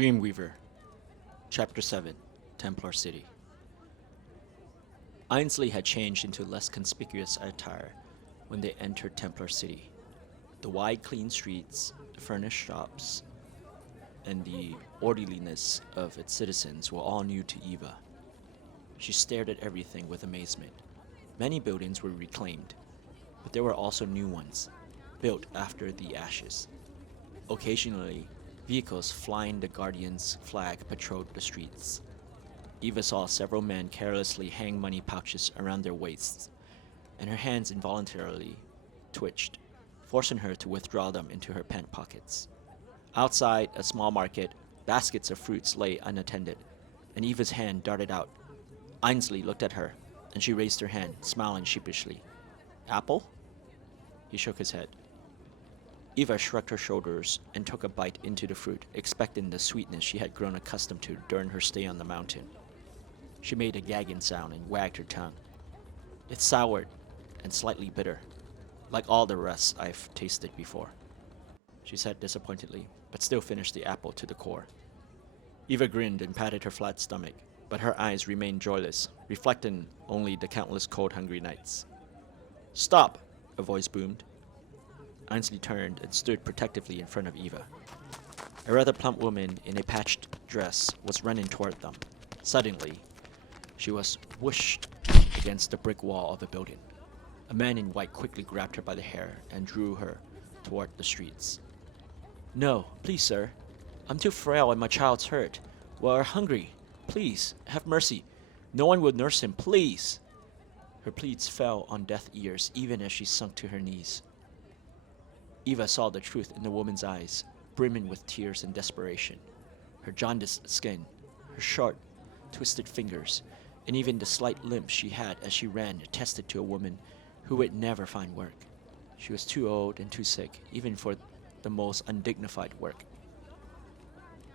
Dreamweaver, Chapter 7, Templar City. Ainsley had changed into less conspicuous attire when they entered Templar City. The wide, clean streets, the furnished shops, and the orderliness of its citizens were all new to Eva. She stared at everything with amazement. Many buildings were reclaimed, but there were also new ones, built after the ashes. Occasionally, vehicles flying the Guardian's flag patrolled the streets. Eva saw several men carelessly hang money pouches around their waists, and her hands involuntarily twitched, forcing her to withdraw them into her pant pockets. Outside a small market, baskets of fruits lay unattended, and Eva's hand darted out. Ainsley looked at her, and she raised her hand, smiling sheepishly. "Apple?" He shook his head. Eva shrugged her shoulders and took a bite into the fruit, expecting the sweetness she had grown accustomed to during her stay on the mountain. She made a gagging sound and wagged her tongue. "It's soured and slightly bitter, like all the rest I've tasted before," she said disappointedly, but still finished the apple to the core. Eva grinned and patted her flat stomach, but her eyes remained joyless, reflecting only the countless cold, hungry nights. "Stop!" a voice boomed. Ainsley turned and stood protectively in front of Eva. A rather plump woman in a patched dress was running toward them. Suddenly, she was whooshed against the brick wall of a building. A man in white quickly grabbed her by the hair and drew her toward the streets. "No, please, sir. I'm too frail and my child's hurt. We're hungry. Please, have mercy. No one will nurse him, please." Her pleas fell on deaf ears even as she sunk to her knees. Eva saw the truth in the woman's eyes, brimming with tears and desperation. Her jaundiced skin, her short, twisted fingers, and even the slight limp she had as she ran attested to a woman who would never find work. She was too old and too sick, even for the most undignified work.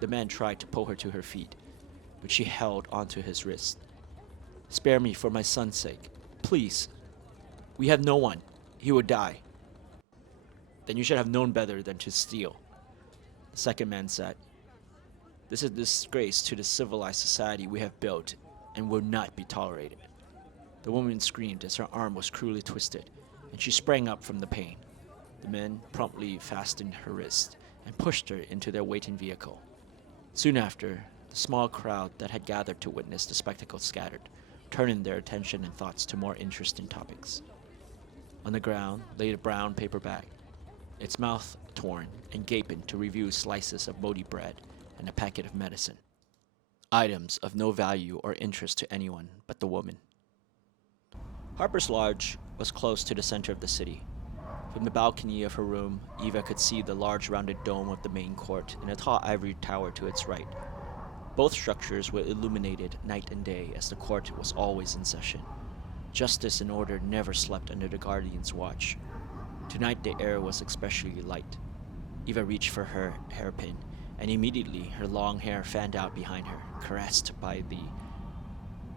The man tried to pull her to her feet, but she held onto his wrist. "Spare me for my son's sake. Please. We have no one. He will die." "Then you should have known better than to steal," the second man said. "This is a disgrace to the civilized society we have built and will not be tolerated." The woman screamed as her arm was cruelly twisted, and she sprang up from the pain. The men promptly fastened her wrist and pushed her into their waiting vehicle. Soon after, the small crowd that had gathered to witness the spectacle scattered, turning their attention and thoughts to more interesting topics. On the ground lay a brown paper bag, its mouth torn and gaping to reveal slices of moldy bread and a packet of medicine. Items of no value or interest to anyone but the woman. Harper's Lodge was close to the center of the city. From the balcony of her room, Eva could see the large rounded dome of the main court and a tall ivory tower to its right. Both structures were illuminated night and day as the court was always in session. Justice and order never slept under the Guardian's watch. Tonight the air was especially light. Eva reached for her hairpin, and immediately her long hair fanned out behind her, caressed by the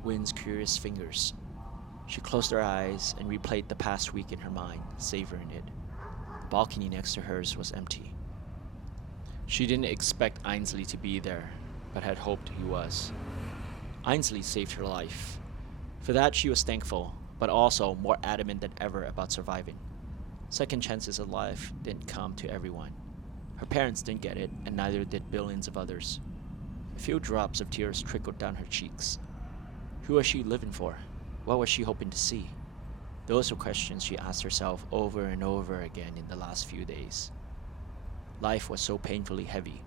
wind's curious fingers. She closed her eyes and replayed the past week in her mind, savoring it. The balcony next to hers was empty. She didn't expect Ainsley to be there, but had hoped he was. Ainsley saved her life. For that she was thankful, but also more adamant than ever about surviving. Second chances in life didn't come to everyone. Her parents didn't get it, and neither did billions of others. A few drops of tears trickled down her cheeks. Who was she living for? What was she hoping to see? Those were questions she asked herself over and over again in the last few days. Life was so painfully heavy,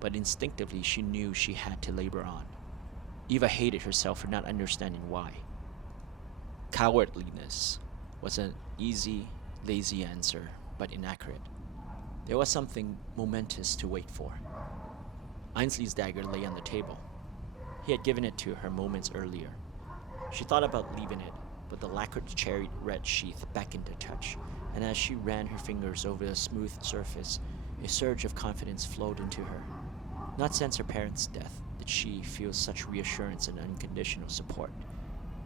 but instinctively she knew she had to labor on. Eva hated herself for not understanding why. Cowardliness was an easy, lazy answer, but inaccurate. There was something momentous to wait for. Ainsley's dagger lay on the table. He had given it to her moments earlier. She thought about leaving it, but the lacquered cherry red sheath beckoned to touch, and as she ran her fingers over the smooth surface, a surge of confidence flowed into her. Not since her parents' death did she feel such reassurance and unconditional support.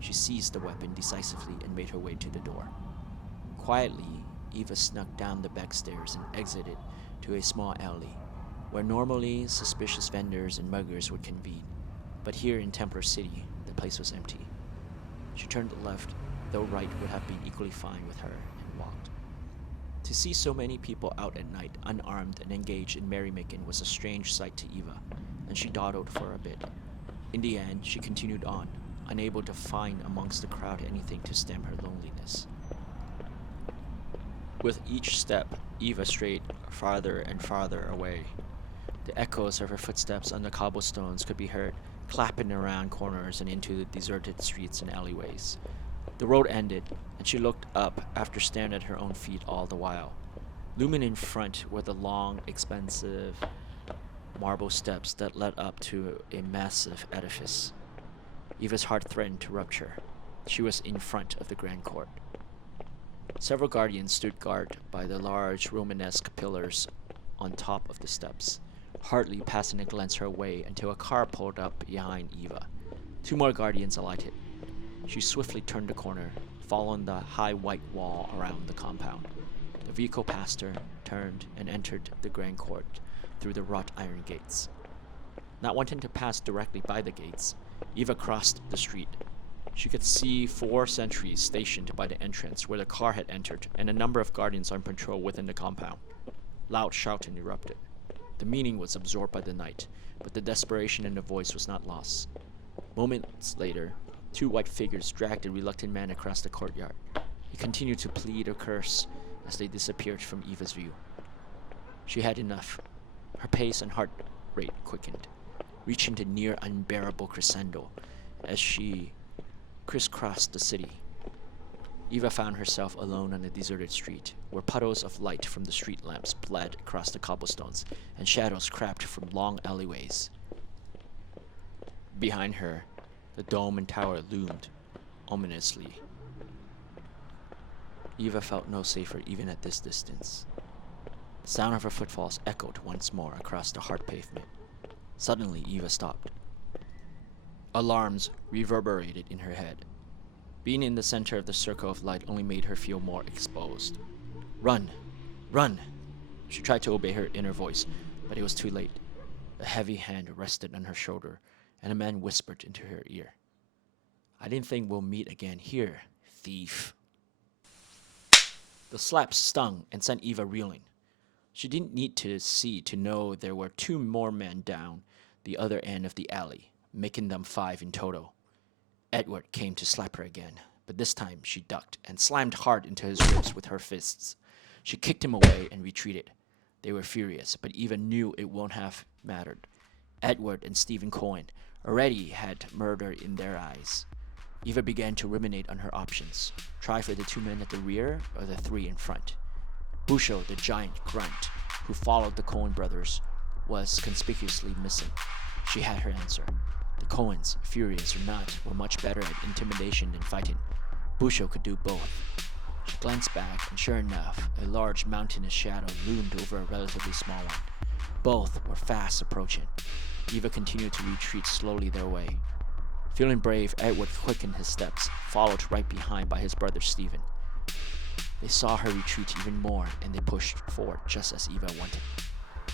She seized the weapon decisively and made her way to the door. Quietly, Eva snuck down the back stairs and exited to a small alley. where normally suspicious vendors and muggers would convene. But here in Templar City, the place was empty. She turned left, though right would have been equally fine with her, and walked. To see so many people out at night, unarmed and engaged in merrymaking, was a strange sight to Eva, and she dawdled for a bit. In the end, she continued on, unable to find amongst the crowd anything to stem her loneliness. With each step, Eva strayed farther and farther away. The echoes of her footsteps on the cobblestones could be heard, clapping around corners and into the deserted streets and alleyways. The road ended, and she looked up after staring at her own feet all the while. Looming in front were the long, expensive marble steps that led up to a massive edifice. Eva's heart threatened to rupture. She was in front of the Grand Court. Several guardians stood guard by the large Romanesque pillars on top of the steps, hardly passing a glance her way until a car pulled up behind Eva. 2 more guardians alighted. She swiftly turned the corner, following the high white wall around the compound. The vehicle passed her, turned, and entered the Grand Court through the wrought iron gates. Not wanting to pass directly by the gates, Eva crossed the street. She could see 4 sentries stationed by the entrance where the car had entered, and a number of guardians on patrol within the compound. Loud shouting erupted. The meaning was absorbed by the night, but the desperation in the voice was not lost. Moments later, 2 white figures dragged the reluctant man across the courtyard. He continued to plead or curse as they disappeared from Eva's view. She had enough. Her pace and heart rate quickened, reaching the near unbearable crescendo as she crisscrossed the city. Eva found herself alone on a deserted street, where puddles of light from the street lamps bled across the cobblestones, and shadows crept from long alleyways. Behind her, the dome and tower loomed ominously. Eva felt no safer even at this distance. The sound of her footfalls echoed once more across the hard pavement. Suddenly, Eva stopped. Alarms reverberated in her head. Being in the center of the circle of light only made her feel more exposed. Run! Run! She tried to obey her inner voice, but it was too late. A heavy hand rested on her shoulder, and a man whispered into her ear. "I didn't think we'll meet again here, thief." The slap stung and sent Eva reeling. She didn't need to see to know there were 2 more men down the other end of the alley, making them 5 in total. Edward came to slap her again, but this time she ducked and slammed hard into his ribs with her fists. She kicked him away and retreated. They were furious, but Eva knew it won't have mattered. Edward and Stephen Cohen already had murder in their eyes. Eva began to ruminate on her options. Try for the 2 men at the rear or the 3 in front. Busho, the giant grunt who followed the Cohen brothers, was conspicuously missing. She had her answer. The Cohens, furious or not, were much better at intimidation than fighting. Busho could do both. She glanced back, and sure enough, a large mountainous shadow loomed over a relatively small one. Both were fast approaching. Eva continued to retreat slowly their way. Feeling brave, Edward quickened his steps, followed right behind by his brother Stephen. They saw her retreat even more, and they pushed forward just as Eva wanted.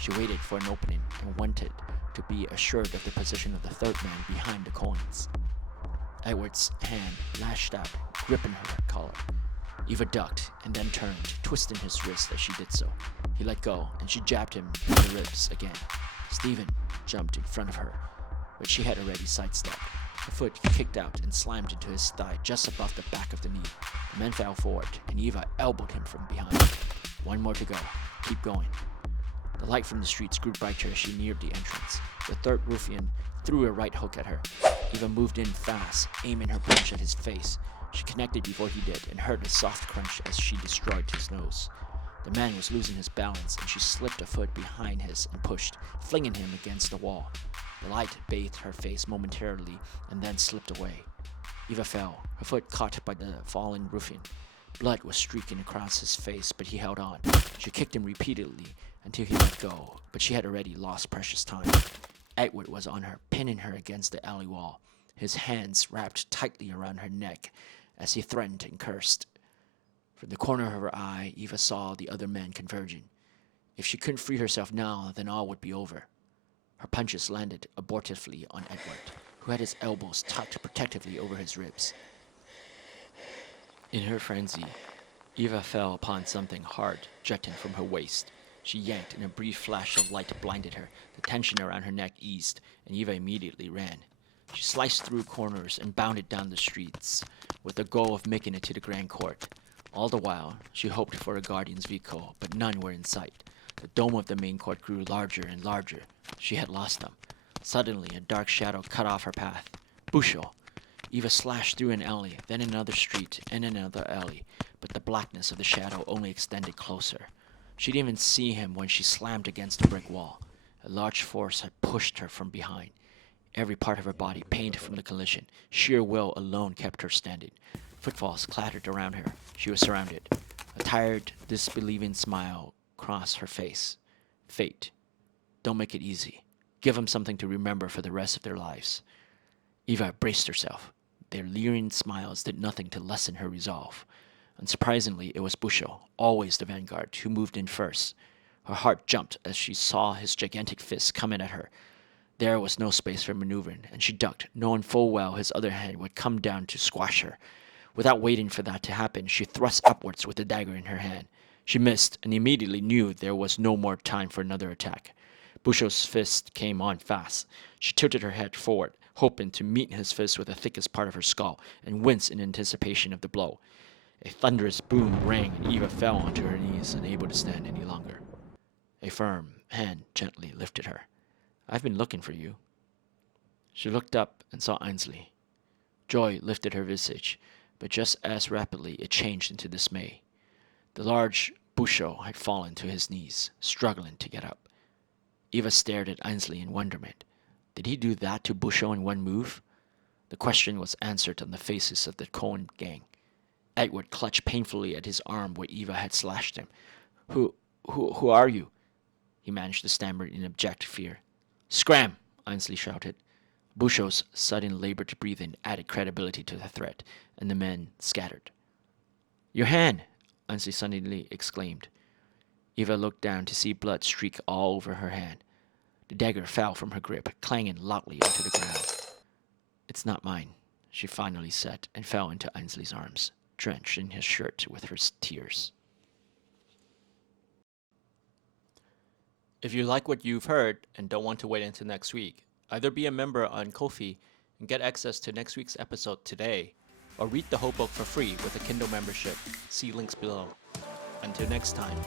She waited for an opening and wanted to be assured of the position of the 3rd man behind the Cohens. Edward's hand lashed out, gripping her collar. Eva ducked and then turned, twisting his wrist as she did so. He let go, and she jabbed him in the ribs again. Stephen jumped in front of her, but she had already sidestepped. Her foot kicked out and slammed into his thigh just above the back of the knee. The man fell forward, and Eva elbowed him from behind. 1 more to go. Keep going. The light from the streets grew brighter as she neared the entrance. The 3rd ruffian threw a right hook at her. Eva moved in fast, aiming her punch at his face. She connected before he did, and heard a soft crunch as she destroyed his nose. The man was losing his balance, and she slipped a foot behind his and pushed, flinging him against the wall. The light bathed her face momentarily and then slipped away. Eva fell, her foot caught by the fallen ruffian. Blood was streaking across his face, but he held on. She kicked him repeatedly until he let go, but she had already lost precious time. Edward was on her, pinning her against the alley wall, his hands wrapped tightly around her neck as he threatened and cursed. From the corner of her eye, Eva saw the other men converging. If she couldn't free herself now, then all would be over. Her punches landed abortively on Edward, who had his elbows tucked protectively over his ribs. In her frenzy, Eva fell upon something hard jutting from her waist. She yanked, and a brief flash of light blinded her. The tension around her neck eased, and Eva immediately ran. She sliced through corners and bounded down the streets, with the goal of making it to the Grand Court. All the while, she hoped for a guardian's vehicle, but none were in sight. The dome of the main court grew larger and larger. She had lost them. Suddenly, a dark shadow cut off her path. Busho! Eva slashed through an alley, then another street, and another alley, but the blackness of the shadow only extended closer. She didn't even see him when she slammed against a brick wall. A large force had pushed her from behind. Every part of her body pained from the collision. Sheer will alone kept her standing. Footfalls clattered around her. She was surrounded. A tired, disbelieving smile crossed her face. Fate. Don't make it easy. Give them something to remember for the rest of their lives. Eva braced herself. Their leering smiles did nothing to lessen her resolve. Unsurprisingly, it was Busho, always the vanguard, who moved in first. Her heart jumped as she saw his gigantic fist coming at her. There was no space for maneuvering, and she ducked, knowing full well his other hand would come down to squash her. Without waiting for that to happen, she thrust upwards with the dagger in her hand. She missed, and immediately knew there was no more time for another attack. Busho's fist came on fast. She tilted her head forward, hoping to meet his fist with the thickest part of her skull, and wince in anticipation of the blow. A thunderous boom rang, and Eva fell onto her knees, unable to stand any longer. A firm hand gently lifted her. I've been looking for you. She looked up and saw Ainsley. Joy lifted her visage, but just as rapidly it changed into dismay. The large Busho had fallen to his knees, struggling to get up. Eva stared at Ainsley in wonderment. Did he do that to Busho in one move? The question was answered on the faces of the Cohen gang. Edward clutched painfully at his arm where Eva had slashed him. Who are you? He managed to stammer in abject fear. Scram! Ainsley shouted. Busho's sudden labored breathing added credibility to the threat, and the men scattered. Your hand! Ainsley suddenly exclaimed. Eva looked down to see blood streak all over her hand. The dagger fell from her grip, clanging loudly onto the ground. It's not mine, she finally said, and fell into Ainsley's arms, drenched in his shirt with her tears. If you like what you've heard and don't want to wait until next week, either be a member on Ko-fi and get access to next week's episode today, or read the whole book for free with a Kindle membership. See links below. Until next time.